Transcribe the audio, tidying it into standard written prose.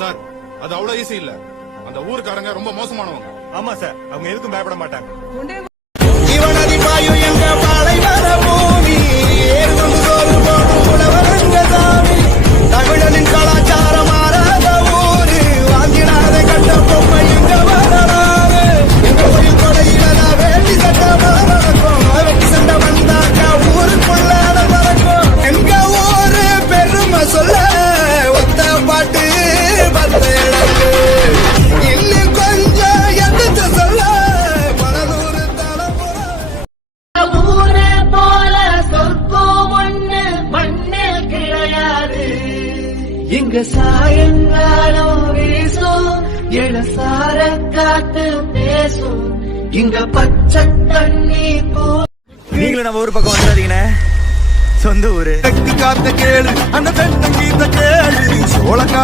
Sir அது அவ்வளவு easy இல்ல. அந்த ஊருக்காரங்க ரொம்ப மோசமானவங்க. ஆமா சார், அவங்க எதுக்கும் பயப்பட மாட்டாங்க. இவனதி பாயு எங்க பாலை வர பூமி ஏறும் சோறு போடும் உழவரங்க சாமி. தமிழனின் கலாச்சாரம் மாறாத ஊரு வாங்கினாத கட்ட பொம்மை இங்க வரலாறு. எங்க ஊரில் கொடையில வேட்டி சட்ட மறக்கும் வெட்டி சண்டை வந்தாக்கா ஊருக்குள்ள மறக்கும். எங்க ஊரு பெருமை சொல்ல ஒத்த பாட்டு பத்து இழப்பு இன்னும் கொஞ்சம் எதிர்த்து சொல்ல பலநூறு தலைமுறை. ஊரே போல சொர்க்கம் ஒண்ணு மண்ணில் கிடையாது. இங்க சாயங்காலம் வீசும் இளசார காத்து பேசும். இங்க பச்சை தண்ணி நீங்களும் நம்ம ஊர் பக்கம் வந்துடாதீங்கண்ணே. சொந்த ஊரு கட்டி காத்த கேளு அந்த பெண்ண கீத்த கேளு சோழ